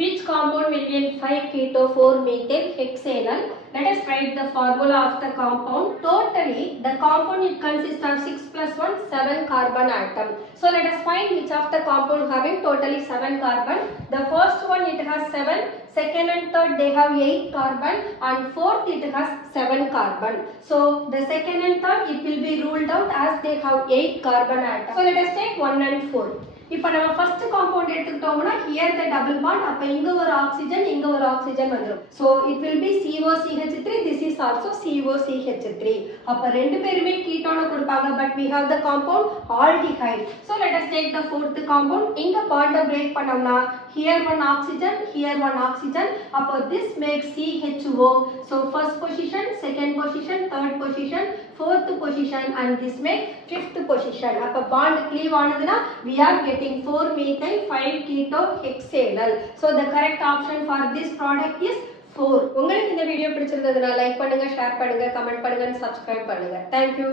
Which compound will be in 5-keto-4-methyl hexanal? Let us write the formula of the compound. Totally, the compound it consists of 6 plus 1, 7 carbon atom. So let us find which of the compound having totally 7 carbon. The first one it has 7, second and third they have 8 carbon, and fourth it has 7 carbon. So the second and third it will be ruled out as they have 8 carbon atom. So let us take 1 and 4. இப்போ நம்ம first compound எடுத்துக்கிட்டோம்னா here the double bond அப்ப இங்க ஒரு oxygen இங்க ஒரு oxygen வந்துரும். So it will be COCH3, this is also COCH3. அப்ப ரெண்டு பேருமே கீட்டோனை கொடுப்பாங்க, but we have the compound aldehyde. So let us take the fourth compound. இங்க bond break பண்ணோம்னா here one oxygen, here one oxygen. அப்ப this makes CHO. So first position, second position, third position, fourth position, and this makes fifth position. அப்ப bond cleave ஆனதுனா we are getting 4-methyl 5-keto-hexanal. So the correct option for this product is 4. உங்களுக்கு இந்த video பிடிச்சிருந்ததுனா like பண்ணுங்க, share பண்ணுங்க, comment பண்ணுங்க, subscribe பண்ணுங்க. Thank you.